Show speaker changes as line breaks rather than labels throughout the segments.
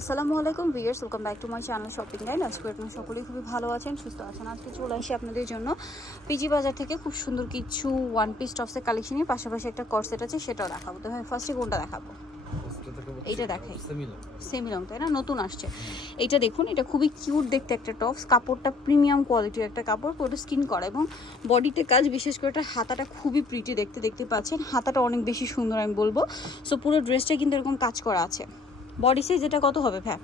আসসালামু আলাইকুম viewers welcome back to my channel shopping line আজকে আপনারা সকলেই খুবই ভালো আছেন সুস্থ আছেন। আজকে চলে আসি আপনাদের জন্য পিজি বাজার থেকে খুব সুন্দর কিছু ওয়ান পিস টপসের কালেকশনের পাশাপাশি একটা কর্সেট আছে সেটাও দেখাবো। তো ভাই ফার্স্টে কোনটা দেখাবো? এইটা দেখাই। সেমি লং তাই না? নতুন আসছে। এইটা দেখুন এটা খুবই কিউট দেখতে একটা টপস কাপড়টা প্রিমিয়াম কোয়ালিটির একটা কাপড় পুরো স্কিন করা। এবং বডিতে কাজ বিশেষ করে এটা হাতাটা খুবই প্রিটি দেখতে দেখতে পাচ্ছেন। হাতাটা অনেক বেশি সুন্দর আমি বলব। সো পুরো ড্রেসটা কিন্তু এরকম কাজ করা আছে। বডি সাইজ এটা কত হবে ভ্যা?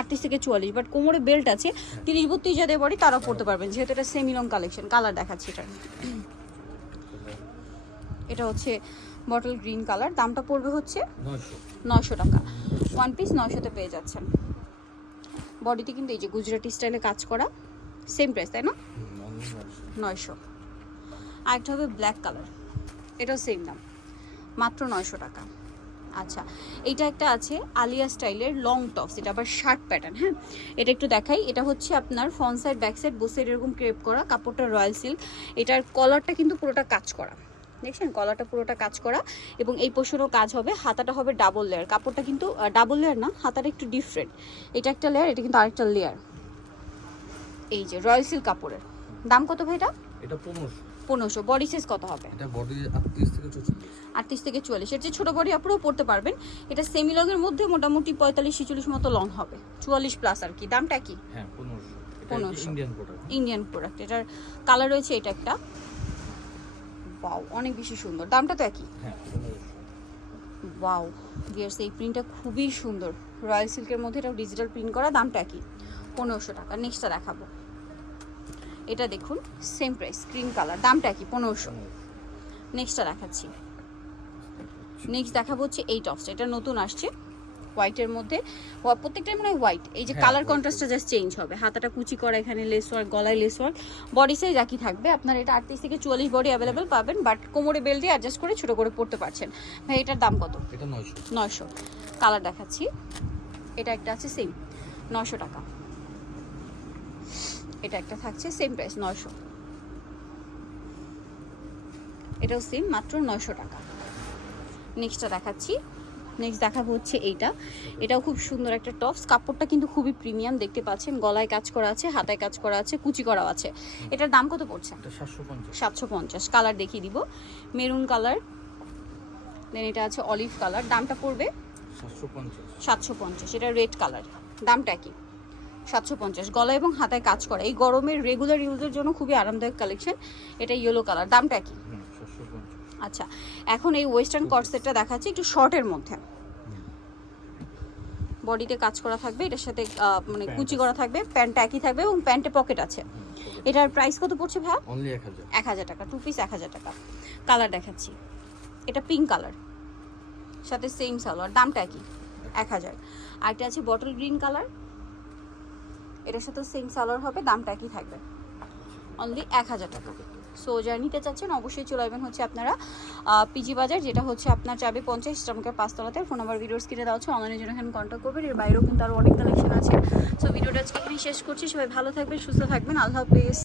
আটত্রিশ থেকে চুয়াল্লিশ বাট কোমরে বেল্ট আছে তিরিশ বত্রিশ যাদের বডি তারাও পড়তে পারবেন যেহেতু এটা সেমি লং কালেকশন কালার দেখাচ্ছি এটা। এটা হচ্ছে বটল গ্রিন কালার দামটা পড়বে হচ্ছে নয়শো। টাকা। ওয়ান পিস নয়শোতে পেয়ে যাচ্ছেন। বডিতে কিন্তু এই যে গুজরাটি স্টাইলে কাজ করা সেম প্রাইস তাই না? নয়শো। আরেকটা হবে ব্ল্যাক কালার এটাও সেম দাম মাত্র নয়শো টাকা। আচ্ছা এইটা একটা আছে আলিয়া স্টাইলের লং টপস এটা আবার শার্ট প্যাটার্ন হ্যাঁ? এটা একটু দেখাই, এটা হচ্ছে আপনার ফ্রন্ট সাইড ব্যাক সাইড বসে এরকম ক্রেপ করা, কাপড়টা রয়্যাল সিল্ক এটার কলারটা কিন্তু পুরোটা কাজ করা, দেখছেন? কলারটা পুরোটা কাজ করা, এবং এই পোষণও কাজ হবে, হাতাটা হবে ডাবল লেয়ার কাপড়টা কিন্তু ডাবল লেয়ার না, হাতাটা একটু ডিফারেন্ট এটা একটা লেয়ার এটা কিন্তু আরেকটা লেয়ার এই যে রয়্যাল সিল্ক কাপড়ের, দাম কত ভাই এটা এটা পনেরোশো। পনেরোশো। বডি সাইজ কত হবে? আটত্রিশ থেকে চুয়াল্লিশ। এর যে ছোটো বডি আপনারাও পড়তে পারবেন। এটা সেমি লংয়ের মধ্যে মোটামুটি পঁয়তাল্লিশ ছিচল্লিশ মতো লং হবে। চুয়াল্লিশ প্লাস আর কি। দামটা কি? হ্যাঁ
পনেরোশো।
ইন্ডিয়ান প্রোডাক্ট এটার কালার রয়েছে এটা একটা। ওয়াও অনেক বেশি সুন্দর। দামটা তো একই? হ্যাঁ পনেরোশো। ওয়াও গিয়ার্স এই প্রিন্টটা খুবই সুন্দর। রয়্যাল সিল্কের মধ্যে এটা ডিজিটাল প্রিন্ট করা। দামটা কি পনেরোশো টাকা। নেক্সটটা দেখাবো। এটা দেখুন সেম প্রাইস ক্রিম কালার দামটা কি পনেরোশো। নেক্সটটা দেখাচ্ছি। নেক্সট দেখাবো হচ্ছে এই টপসটা এটা নতুন আসছে হোয়াইটের মধ্যে। প্রত্যেকটাই মানে হোয়াইট এই যে হ্যাঁ, কালার কন্ট্রাস্টটা জাস্ট চেঞ্জ হবে। হাতাটা কুচি করা এখানে লেস ওয়ার্ক গলায় লেস ওয়ার্ক বডি সাইজ একই থাকবে আপনার এটা আটত্রিশ থেকে চুয়াল্লিশ বডি অ্যাভেলেবেল পাবেন বাট কোমরে বেল দিয়ে অ্যাডজাস্ট করে ছোটো করে পড়তে পারছেন। ভাই এটার দাম কত? এটা নয়শো। নয়শো। কালার দেখাচ্ছি। এটা একটা আছে সেম নয়শো টাকা। এটা একটা থাকছে সেম প্রাইস নয়শো। এটাও সেম মাত্র নয়শো টাকা। নেক্সটটা দেখাচ্ছি। নেক্সট দেখাবো হচ্ছে এইটা। এটাও খুব সুন্দর একটা টপস কাপড়টা কিন্তু খুবই প্রিমিয়াম দেখতে পাচ্ছেন। গলায় কাজ করা আছে হাতায় কাজ করা আছে কুচি করাও আছে। এটার দাম কত পড়ছে? সাতশো পঞ্চাশ। কালার দেখিয়ে দিব। মেরুন কালার দেন এটা আছে অলিভ কালার দামটা পড়বে? সাতশো পঞ্চাশ। সাতশো পঞ্চাশ। এটা রেড কালার দামটা কি সাতশো পঞ্চাশ গলা এবং হাতায় কাজ করা। এই গরমের রেগুলার ইউজের জন্য খুবই আরামদায়ক কালেকশন এটা ইয়েলো কালার দামটা কি? আচ্ছা এখন এই ওয়েস্টার্ন কটসেটটা দেখাচ্ছি একটু শর্টের মধ্যে। বডিতে কাজ করা থাকবে এটার সাথে মানে কুচি করা থাকবে প্যান্টটা একই থাকবে এবং প্যান্টে পকেট আছে। এটার প্রাইস কত পড়ছে ভাই অনলি এক হাজার। এক হাজার টাকা টু পিস এক হাজার টাকা। কালার দেখাচ্ছি। এটা পিঙ্ক কালার সাথে সেম সালোয়ার দামটা কি? এক হাজার। আরেকটা আছে বটল গ্রিন কালার এটার সাথে সেম সালোয়ার হবে, দামটা একই থাকবে। অনলি এক হাজার টাকা। সো যারা নিতে চাচ্ছেন, অবশ্যই চলে আসবেন হচ্ছে আপনারা পিজি বাজার যেটা হচ্ছে আপনার চাবে পঞ্চাশ ইস্টামকের পাঁচতলাতে। ফোন নাম্বার ভিডিওস কিনে দেওয়া হচ্ছে অনলাইনের জন্য এখানে কন্ট্যাক্ট করবেন। এর বাইরেও কিন্তু আরও অনেক কালেকশন আছে। সো ভিডিওটা আজকে এখানে শেষ করছি। সবাই ভালো থাকবেন, সুস্থ থাকবেন। আল্লাহ হাফেজ।